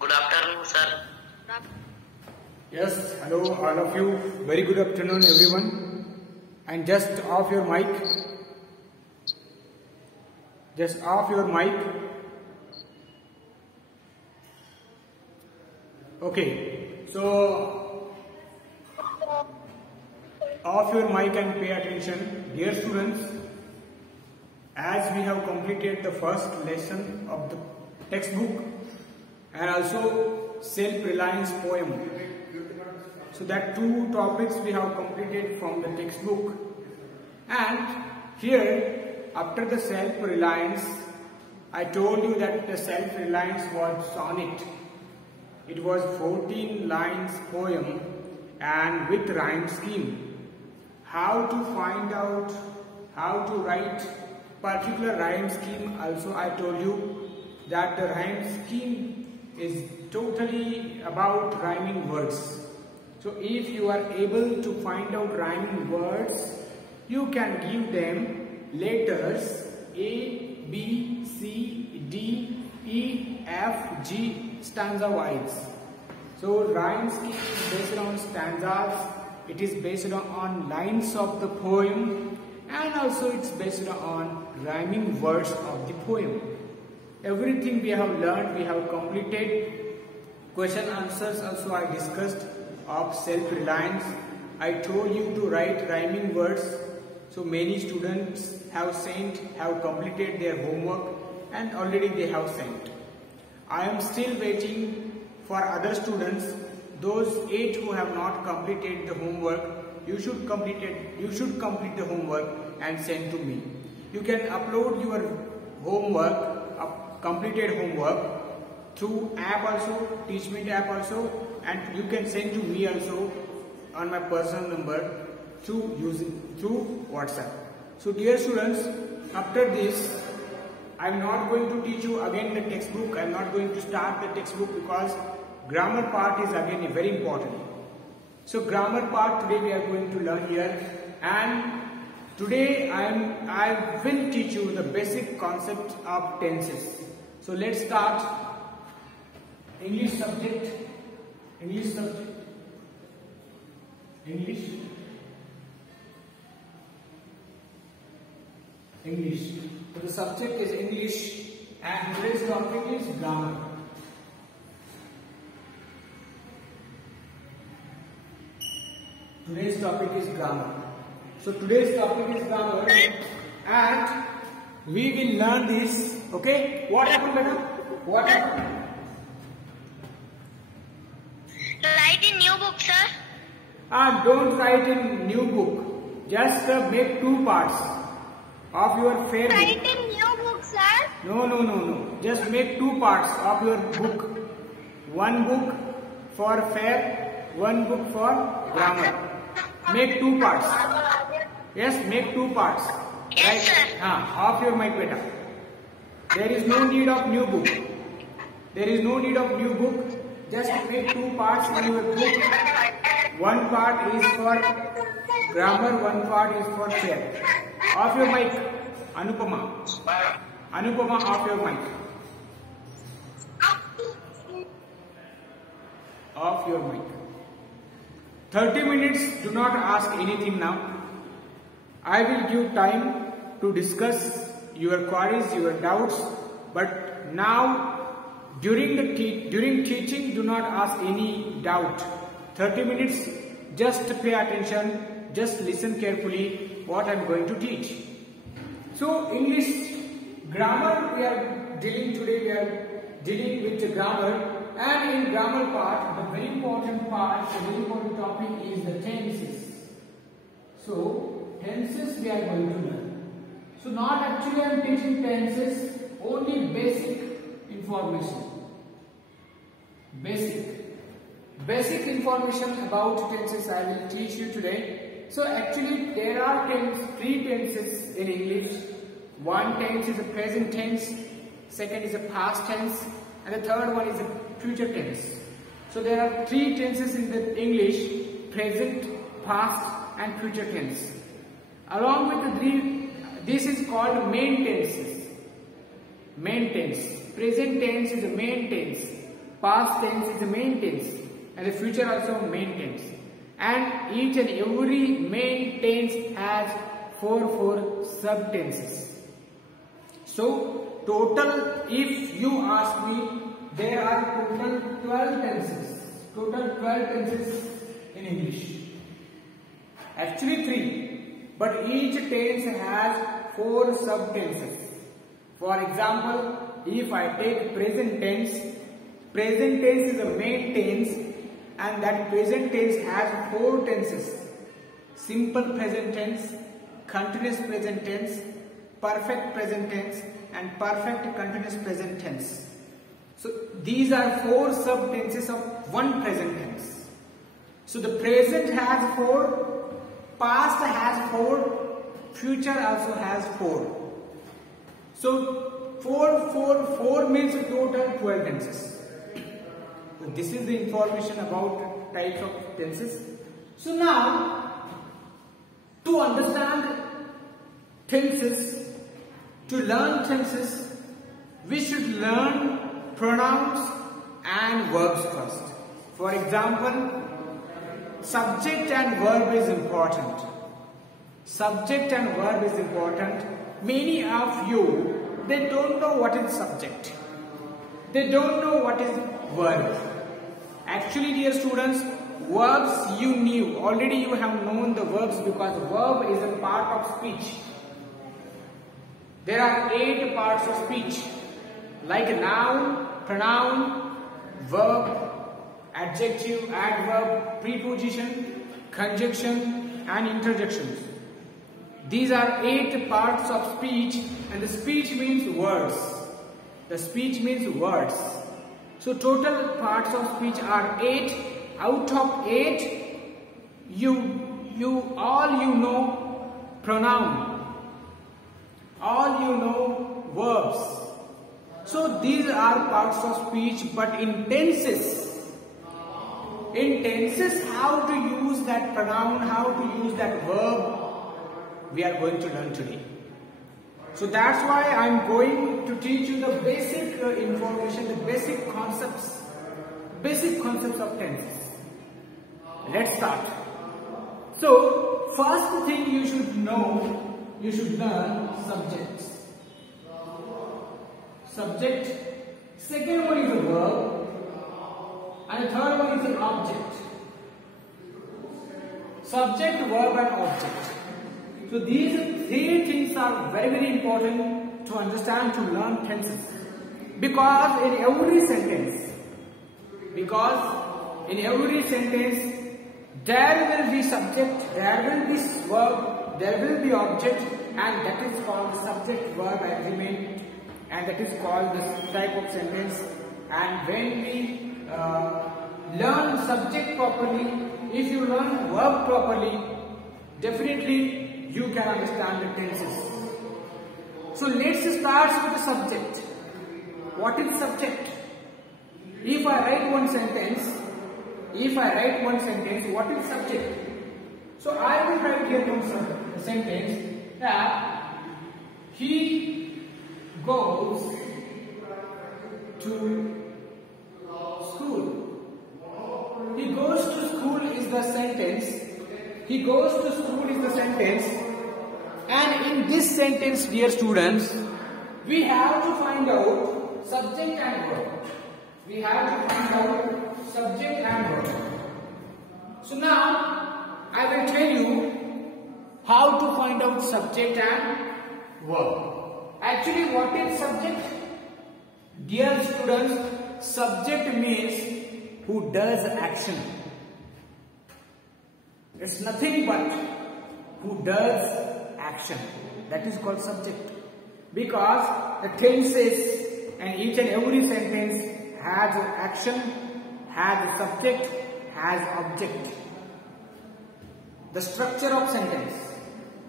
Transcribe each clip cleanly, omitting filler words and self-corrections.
Good afternoon, sir. Yes, hello all of you. Very good afternoon everyone. And just off your mic. Just off your mic. Okay, so off your mic and pay attention. Dear students, as we have completed the first lesson of the textbook and also self-reliance poem. So that two topics we have completed from the textbook, and here after the self-reliance I told you that the self-reliance was sonnet. It was 14 lines poem and with rhyme scheme. How to find out how to write particular rhyme scheme also I told you that the rhyme scheme is totally about rhyming words. So if you are able to find out rhyming words, you can give them letters A, B, C, D, E, F, G stanza wise. So rhyme scheme is based on stanzas, it is based on lines of the poem, and also it's based on rhyming words of the poem. Everything we have learned, we have completed. Question answers also I discussed of self-reliance. I told you to write rhyming words. So many students have completed their homework and already they have sent. I am still waiting for other students. Those 8 who have not completed the homework, you should complete the homework and send to me. You can upload your homework, completed homework, through app also, Teachmeet app also, and you can send to me also on my personal number through WhatsApp. So dear students, after this I am not going to teach you again the textbook. I am not going to start the textbook because grammar part is again very important. So grammar part today we are going to learn here, and today I will teach you the basic concept of tenses. So let's start. English subject. So the subject is English and today's topic is grammar. Today's topic is grammar. So today's topic is grammar and we will learn this. Okay? What happened, madam? What happened? Write in new book, sir. Don't write in new book. Just make 2 parts of your fair book. Write in new book, sir. No. Just make 2 parts of your book. 1 book for fair, 1 book for grammar. Make 2 parts. Yes, make 2 parts. Yes, right? sir. Off your mic, beta. There is no need of new book. Just make 2 parts in your book. 1 part is for grammar, 1 part is for fair. Off your mic, Anupama. Anupama, off your mic. Off your mic. 30 minutes, do not ask anything now. I will give time to discuss your queries, your doubts, but now during teaching, do not ask any doubt. 30 minutes, just pay attention, just listen carefully what I am going to teach. So English grammar we are dealing today, we are dealing with the grammar, and in grammar part, the very important topic is the tenses. So tenses we are going to learn. So not actually I am teaching tenses, only basic information. Basic information about tenses I will teach you today. So actually there are 3 tenses in English. 1 tense is a present tense, 2nd is a past tense, and the 3rd one is a future tense. So there are 3 tenses in the English: present, past and future tense. Along with the 3, this is called main tenses. Main tense. Present tense is the main tense. past tense is the main tense, and the future also main tense. And each and every main tense has four subtenses. So total, if you ask me, there are total 12 tenses. Total 12 tenses in English. Actually 3, but each tense has 4 subtenses. For example, if I take present tense is the main tense, and that present tense has 4 tenses: simple present tense, continuous present tense, perfect present tense, and perfect continuous present tense. So these are 4 subtenses of one present tense. So the present has 4, past has 4, future also has 4. So 4 means total 12 tenses. So this is the information about types of tenses. So now, to understand tenses, to learn tenses, we should learn pronouns and verbs first. For example, subject and verb is important. Subject and verb is important. Many of you, they don't know what is subject. They don't know what is verb. Actually, dear students, verbs you knew. Already you have known the verbs because verb is a part of speech. There are 8 parts of speech, like noun, pronoun, verb, adjective, adverb, preposition, conjunction, and interjections. These are 8 parts of speech, and the speech means words. The speech means words. So total parts of speech are 8. Out of 8, all you know pronoun, all you know verbs. So these are parts of speech, but in tenses, how to use that pronoun, how to use that verb, we are going to learn today. So that's why I am going to teach you the basic information, the basic concepts of tenses. Let's start. So first thing you should know, you should learn subjects. Subject. Second one is a verb, and the third one is an object. Subject, verb, and object. So these 3 things are very, very important to understand, to learn tenses. Because in every sentence, there will be subject, there will be verb, there will be object, and that is called subject-verb agreement, and that is called this type of sentence. And when we learn subject properly, if you learn verb properly, definitely you can understand the tenses. So let's start with the subject. What is subject? If I write one sentence, what is subject? So I will write here one sentence that he goes to school. He goes to school is the sentence. He goes to school is the sentence, and in this sentence, dear students, we have to find out subject and verb. We have to find out subject and verb. So now, I will tell you how to find out subject and verb. Actually, what is subject? Dear students, subject means who does action. It's nothing but who does action. That is called subject. Because the tenses and each and every sentence has an action, has a subject, has object. The structure of sentence.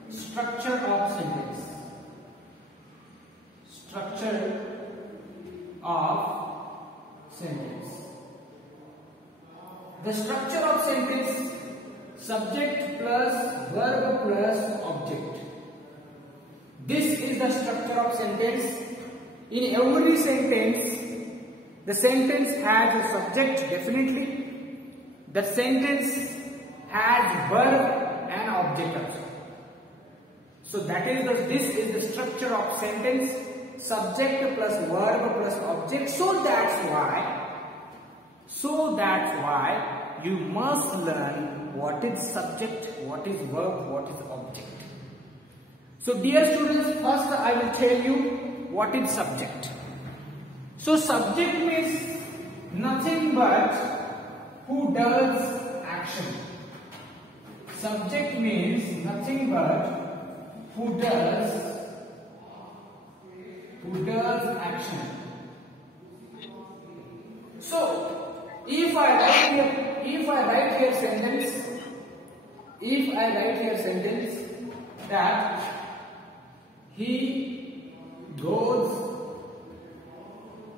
Structure of sentence. Structure of sentence. The structure of sentence: subject plus verb plus object. This is the structure of sentence. In every sentence, The sentence has a subject, definitely. The sentence has verb and object also. So that is this is the structure of sentence: subject plus verb plus object. So that's why you must learn what is subject, what is verb, what is object. So dear students, first I will tell you what is subject. So subject means nothing but who does action. Subject means nothing but who does action. So if I write here sentence that he goes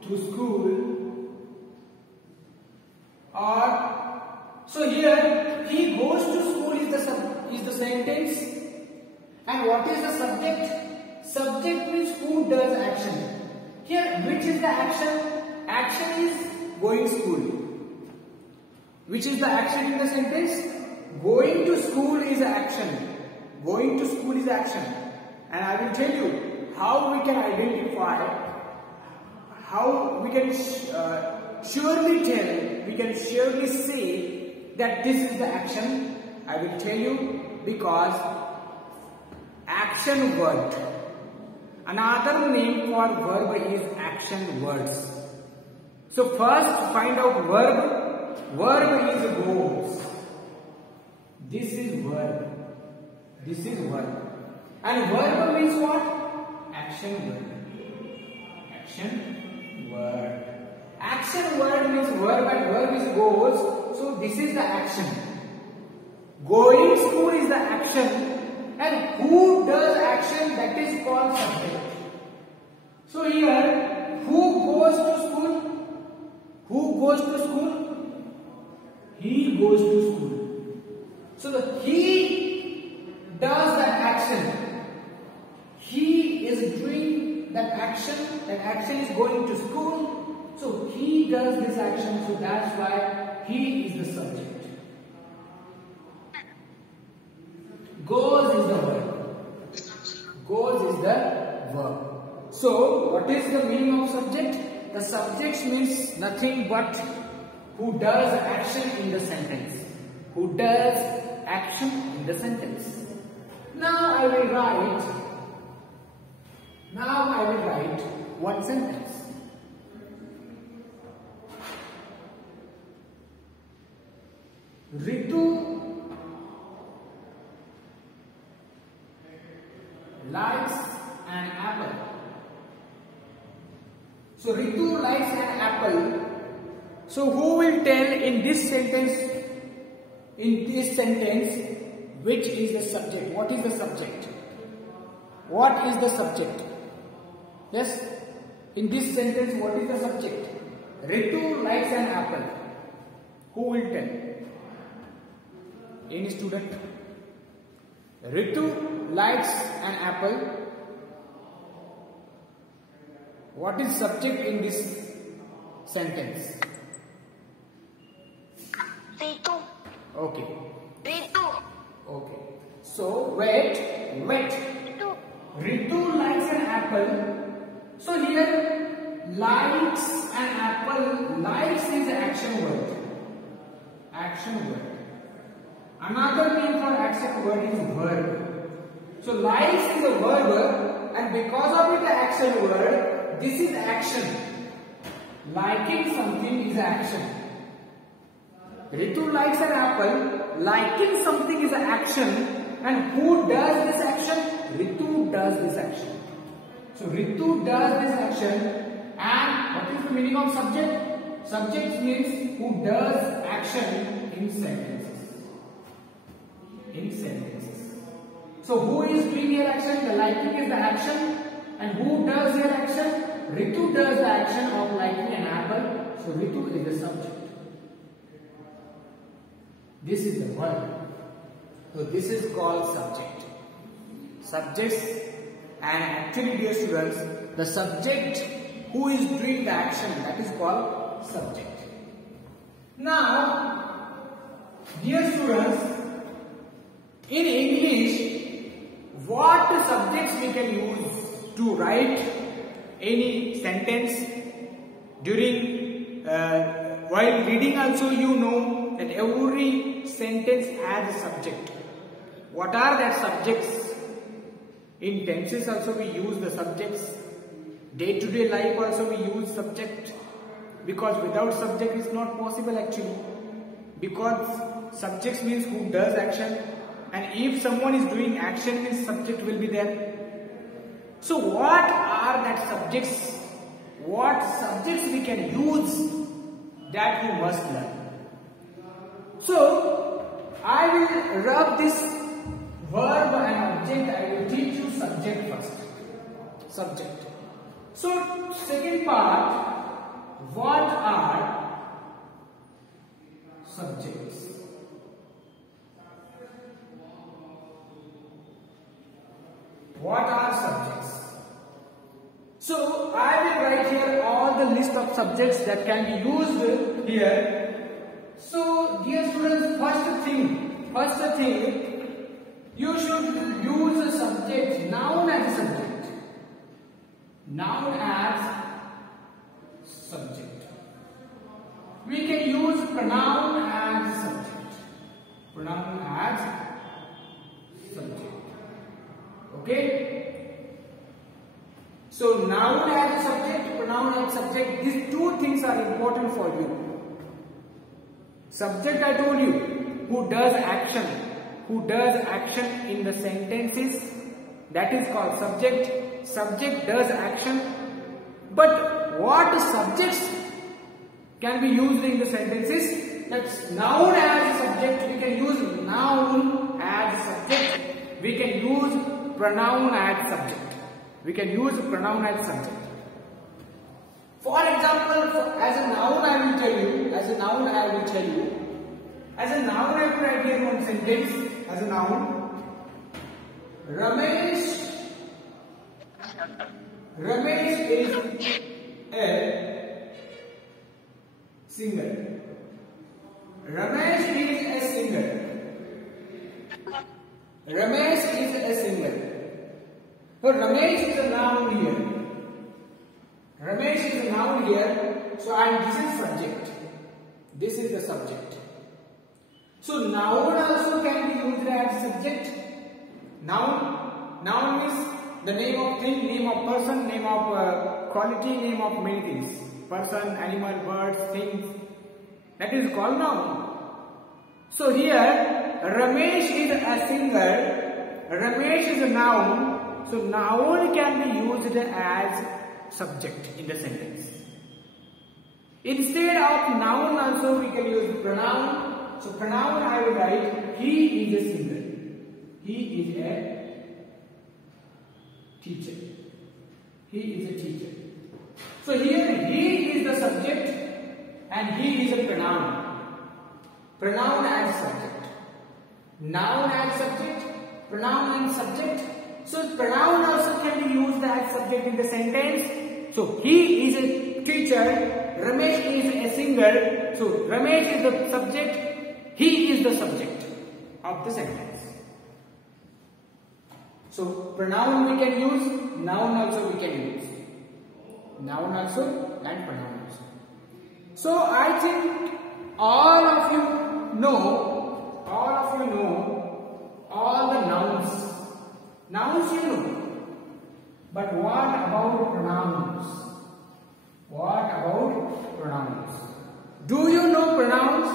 to school, or so here he goes to school is the sentence, and what is the subject? Subject means who does action. Here, which is the action? Action is going school. Which is the action in the sentence? Going to school is action. Going to school is action. And I will tell you how we can identify, how we can surely say that this is the action. I will tell you, because action word. Another name for verb is action words. So first find out verb. Verb is goes. This is verb. This is verb. And verb means what? Action word. Action word. Action word means verb, and verb is goes. So this is the action. Going school is the action, and who does action, that is called subject. So here, who goes to school? Who goes to school? He goes to school. So he does that action. He is doing that action. That action is going to school. So he does this action. So that's why he is the subject. Goes is the verb. Goes is the verb. So what is the meaning of subject? The subject means nothing but who does action in the sentence. Who does action in the sentence. Now I will write one sentence. Ritu likes an apple. So Ritu likes an apple. So who will tell in this sentence, which is the subject? What is the subject? What is the subject? Yes? In this sentence, what is the subject? Ritu likes an apple. Who will tell? Any student? Ritu likes an apple. What is subject in this sentence? Ritu. Okay. Ritu. Okay. So wait. Ritu. Ritu likes an apple. So here, likes an apple. Likes is the action word. Action word. Another name for action word is verb. So likes is a verb, and because of it the action word, this is action. Liking something is action. Ritu likes an apple. Liking something is an action. And who does this action? Ritu does this action. So Ritu does this action. And what is the meaning of subject? Subject means who does action in sentences. In sentences. So who is doing your action? The liking is the action. And who does your action? Ritu does the action of liking an apple. So Ritu is the subject. This is the verb. So this is called subject. Subjects, and actually dear students, the subject who is doing the action, that is called called subject. Now, dear students, in English, what subjects we can use to write any sentence during while reading? Also, you know that every sentence has a subject. What are that subjects? In tenses also we use the subjects. Day-to-day life also we use subject, because without subject it's not possible actually. Because subjects means who does action, and if someone is doing action means subject will be there. So what are that subjects? What subjects we can use? That you must learn. So I will rub this verb and object. I will teach you subject first. Subject. So second part, what are subjects? What are subjects? So I will write here all the list of subjects that can be used here. So dear students, first thing, you should use a subject, noun as a subject. Noun as subject. We can use pronoun as subject. Pronoun as subject. Okay? So noun as subject, pronoun as subject, these two things are important for you. Subject, I told you, who does action. Who does action in the sentences, that is called subject. Subject does action. But what subjects can be used in the sentences? That's noun as subject. We can use noun as subject. We can use pronoun as subject. We can use pronoun as subject. For example, as a noun I will tell you. As a noun I will write here one sentence. As a noun, Ramesh is a singer. Ramesh is a singer. Ramesh is a singer. So Ramesh is a noun here. Ramesh is a noun here. So this is subject. This is the subject. So noun also can be used as subject. Noun means the name of thing, name of person, name of quality, name of many things. Person, animal, birds, things. That is called noun. So here, Ramesh is a singer. Ramesh is a noun. So noun can be used as subject in the sentence. Instead of noun also we can use pronoun. So pronoun I will write, he is a singer. He is a teacher. He is a teacher. So here he is the subject and he is a pronoun. Pronoun as subject. Noun as subject. Pronoun and subject. So pronoun also can be used as subject in the sentence. So he is a teacher. Ramesh is a singer. So Ramesh is the subject. He is the subject of the sentence. So pronoun we can use, noun also we can use. Noun also and pronoun also. So I think all of you know all the nouns. Nouns you know. But what about pronouns? What about pronouns? Do you know pronouns?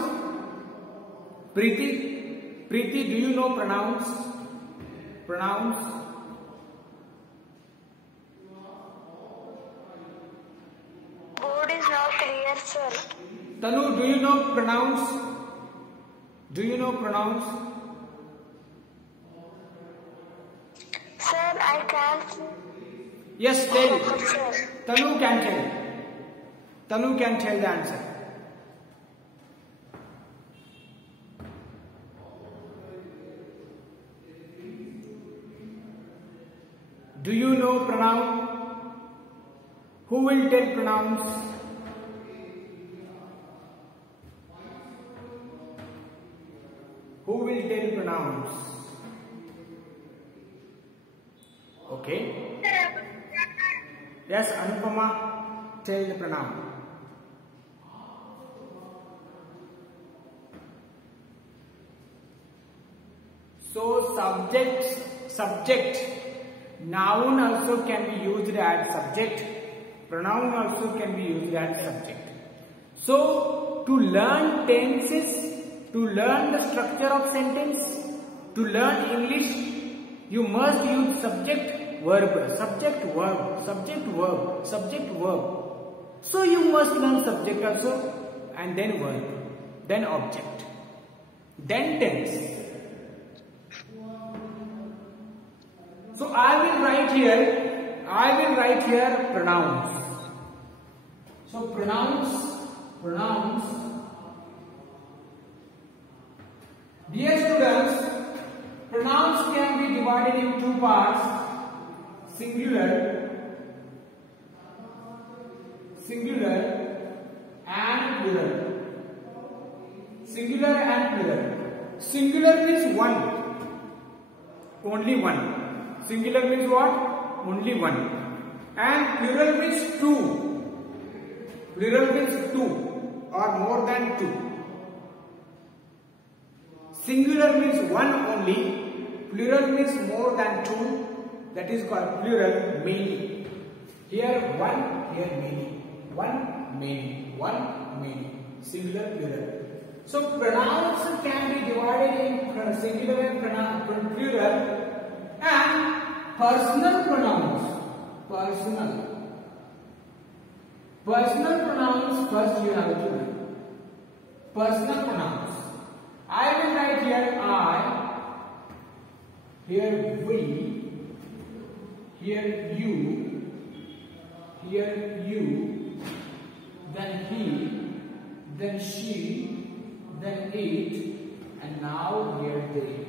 Preeti, do you know pronouns? Pronouns? Board is not clear, sir. Tanu, do you know pronouns? Do you know pronouns? Sir, I can't. Yes, tell. Sir. Tanu can tell. Tanu can tell the answer. Do you know pronoun? Who will tell pronouns? Who will tell pronouns? Okay. Yes, Anupama, tell the pronoun. So subject, noun also can be used as subject, pronoun also can be used as subject. So to learn tenses, to learn the structure of sentence, to learn English, you must use subject, verb, subject, verb, subject, verb, subject, verb. So you must learn subject also, and then verb, then object, then tense. So I will write here pronouns. So pronouns. Dear students, pronouns can be divided in two parts, singular and plural. Singular and plural. Singular means one, only one. Singular means what? Only one. And plural means two. Plural means two or more than two. Singular means one only. Plural means more than two. That is called plural, many. Here one, here many. One, many. One, many. Singular, plural. So pronouns can be divided in singular and plural. And personal pronouns. Personal pronouns first you have to do. Personal pronouns. I will write here I, here we, here you, then he, then she, then it, and now here they.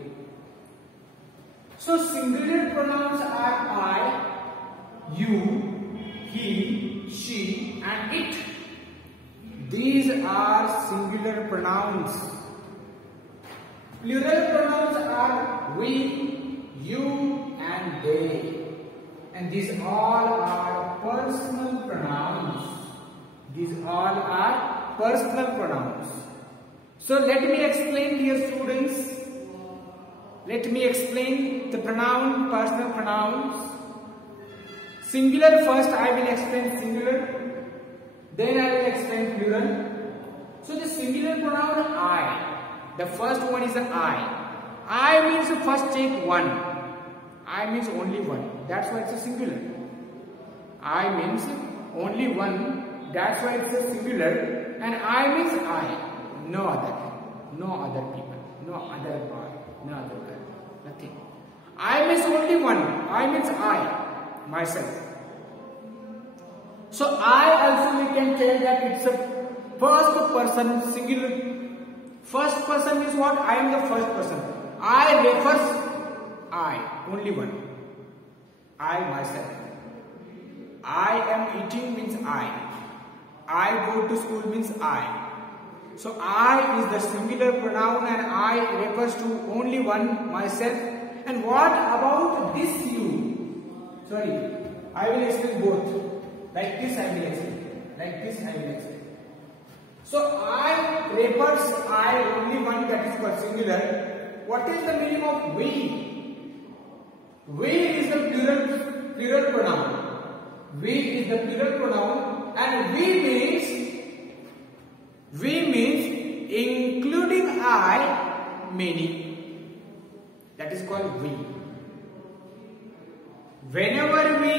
So singular pronouns are I, you, he, she and it. These are singular pronouns. Plural pronouns are we, you and they. And these all are personal pronouns. These all are personal pronouns. So let me explain, dear students. Let me explain the pronoun, personal pronouns. Singular first I will explain singular, then I will explain plural. So the singular pronoun I, the first one is an I. I means first take one. I means only one. That's why it's a singular. I means only one. That's why it's a singular. And I means I. No other people, no other boy, no other girl. Nothing. I means only one. I means I, myself. So I also we can tell that it's a first person singular. First person is what? I am the first person. I refers I, only one. I myself. I am eating means I. I go to school means I. So I is the singular pronoun and I refers to only one, myself. And what about this you? Sorry, I will explain both. Like this I will explain. Like this I will explain. So I refers I only one, that is called singular. What is the meaning of we? We is the plural pronoun. We is the plural pronoun and we means including I, many. That is called we. Whenever we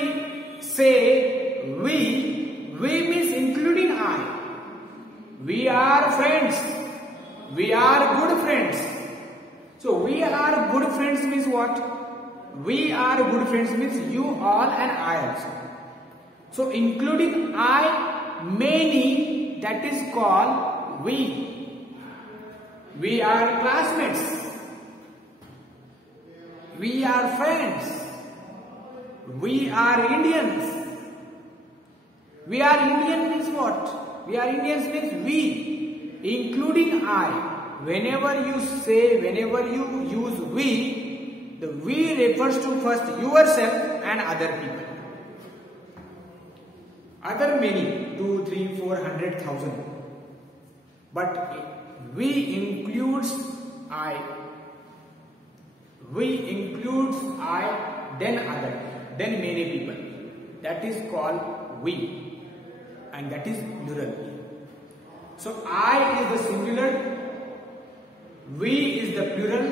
say we means including I. We are friends. We are good friends. So we are good friends means what? We are good friends means you all and I also. So including I, many, that is called we. We are classmates. We are friends. We are Indians. We are Indian means what? We are Indians means we, including I. whenever you use we, the we refers to first yourself and other people. Other many, 2, 3, 4, 100,000. But we includes I. We includes I, then other, then many people. That is called we, and that is plural. So I is the singular, we is the plural,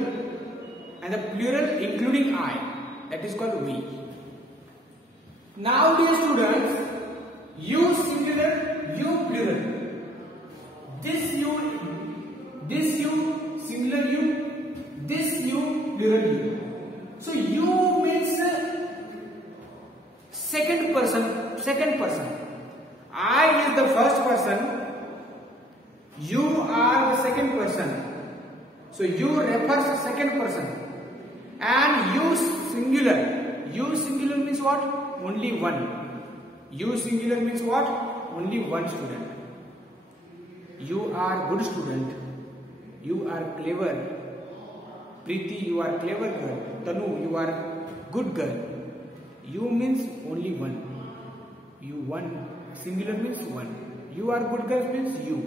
and the plural including I, that is called we. Now dear students, you singular, you plural. This you singular you, this you plural you. So you means second person. I is the first person, you are the second person. So you refers second person. And you singular means what? Only one. You singular means what? Only one student. You are good student. You are clever. Preeti, you are clever girl. Tanu, you are good girl. You means only one. You one. Singular means one. You are good girl means you.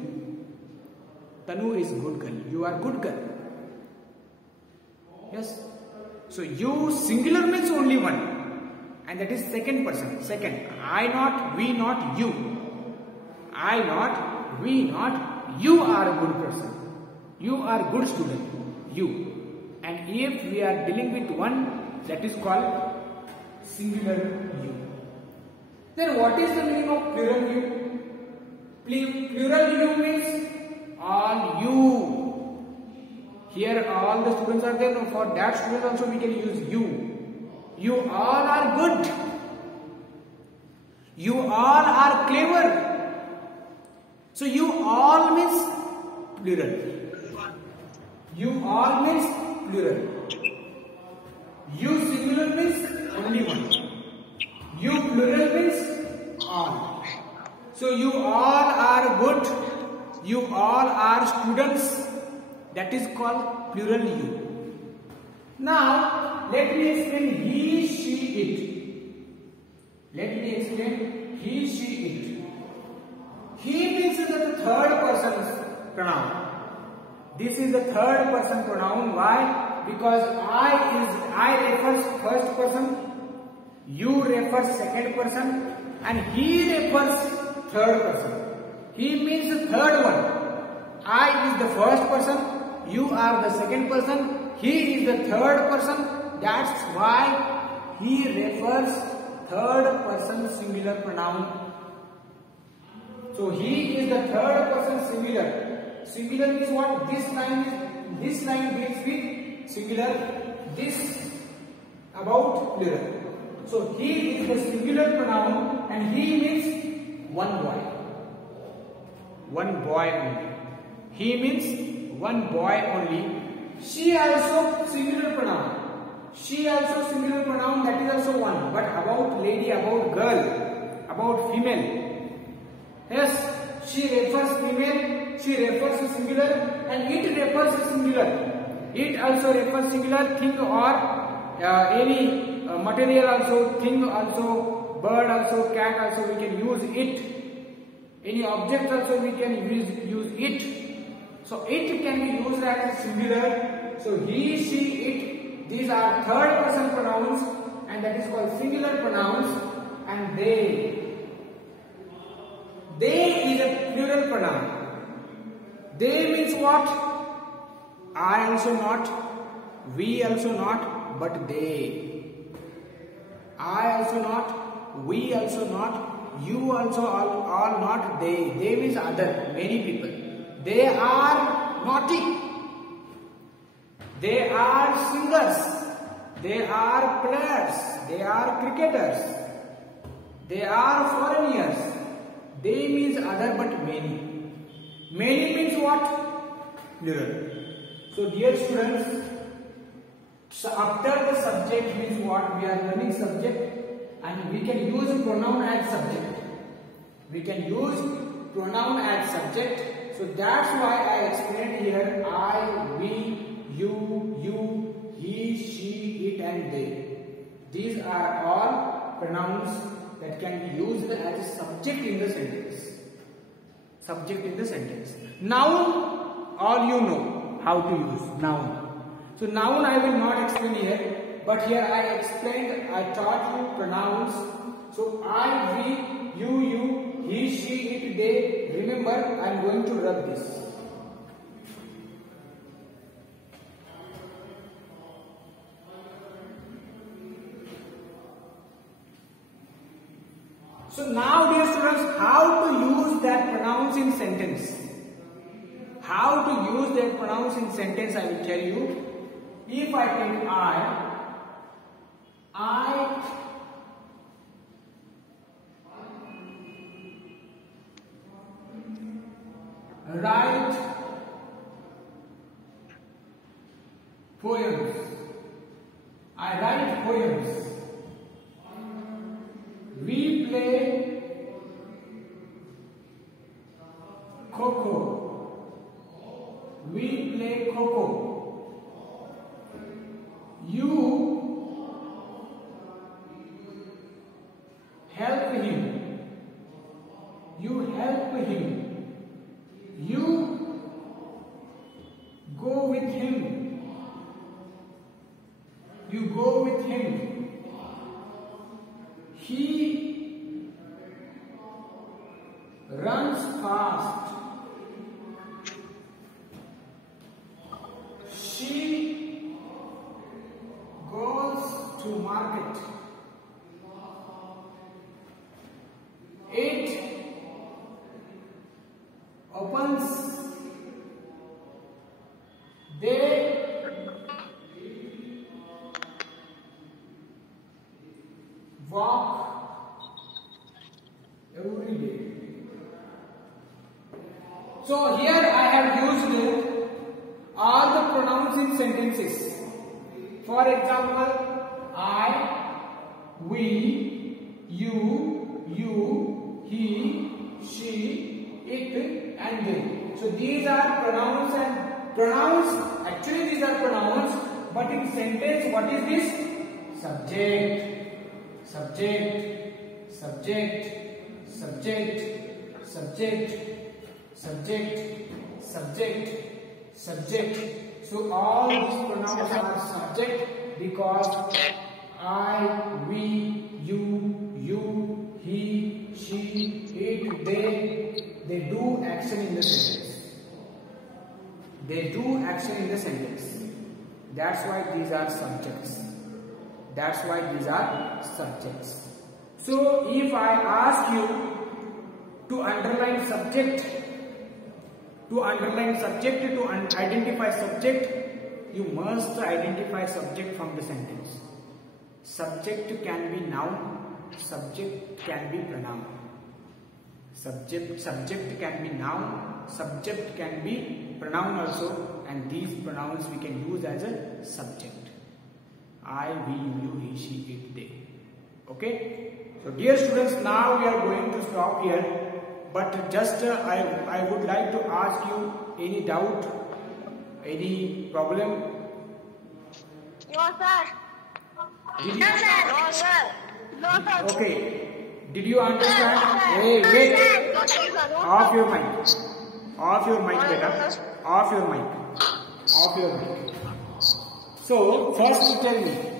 Tanu is good girl. You are good girl. Yes. So you singular means only one. And that is second person. Second. I not, we not, you. I not, we not, you are a good person. You are good student. You. And if we are dealing with one, that is called singular you. Then what is the meaning of plural you? Plural you means all you. Here all the students are there. For that student also we can use you. You all are good. You all are clever. So you all means plural. You all means plural. You singular means only one. You plural means all. So you all are good. You all are students. That is called plural you. Now let me explain he, she, it. Let me explain he, she, it. He means the third person pronoun. This is the third person pronoun. Why? Because I refers first person, you refers second person, and he refers third person. He means the third one. I is the first person, you are the second person, he is the third person. That's why he refers third person singular pronoun. So he is the third person singular. Singular means what? This line deals with singular, this about plural. So he is the singular pronoun and he means one boy. One boy only. He means one boy only. She also singular pronoun. She also singular pronoun, that is also one. But about lady, about girl, about female. Yes, she refers female, she refers to singular, and it refers to singular. It also refers singular thing or any material also, thing also, bird also, cat also, we can use it. Any object also we can use it. So it can be used as singular. So he, she, it, these are third person pronouns and that is called singular pronouns. And they is a plural pronoun. They means what? I also not, we also not, but they. I also not, we also not, you also all not, they. They means other, many people. They are naughty. They are singers. They are players. They are cricketers. They are foreigners. They means other but many. Many means what? Plural. So dear students, so after the subject means what? We are learning subject and we can use pronoun as subject. We can use pronoun as subject. So that's why I explained here I, we, you, he, she, it and they. These are all pronouns that can be used as a subject in the sentence. Subject in the sentence. Noun, all you know how to use noun. So noun I will not explain here, but here I explained, I taught you pronouns. So I, we, you, he, she, it, they. Remember, I am going to rub this. So now, dear students, how to use that pronouns in sentence? How to use that pronouns in sentence I will tell you. If I take I write poems. I write poems. We play Coco. We play Coco. You help him. You help him. You go with him. You go with him. He runs fast. She goes to market. It opens. They walk every day. So here I have used all the pronouns in sentences. For example, I, we, you, he, she, it and they. So these are pronouns, and pronouns, actually these are pronouns, but in sentence what is this? Subject, subject, subject, subject, subject, subject, subject, subject. So all these pronouns are subject because I, we, you, he, she, it, they do action in the sentence. They do action in the sentence. That's why these are subjects. That's why these are subjects. So if I ask you to underline subject, to identify subject, you must identify subject from the sentence. Subject can be noun, subject can be pronoun. Subject can be noun, subject can be pronoun also, and these pronouns we can use as a subject. I, we, you, he, she, it, they. Okay? So dear students, now we are going to stop here, but just I would like to ask you any doubt, any problem? No, sir. No, sir. No, sir. No, sir. Okay. Did you understand? Hey, wait. Off your mic. Off your mic, beta. Off your mic. Off your mic. So, first tell me.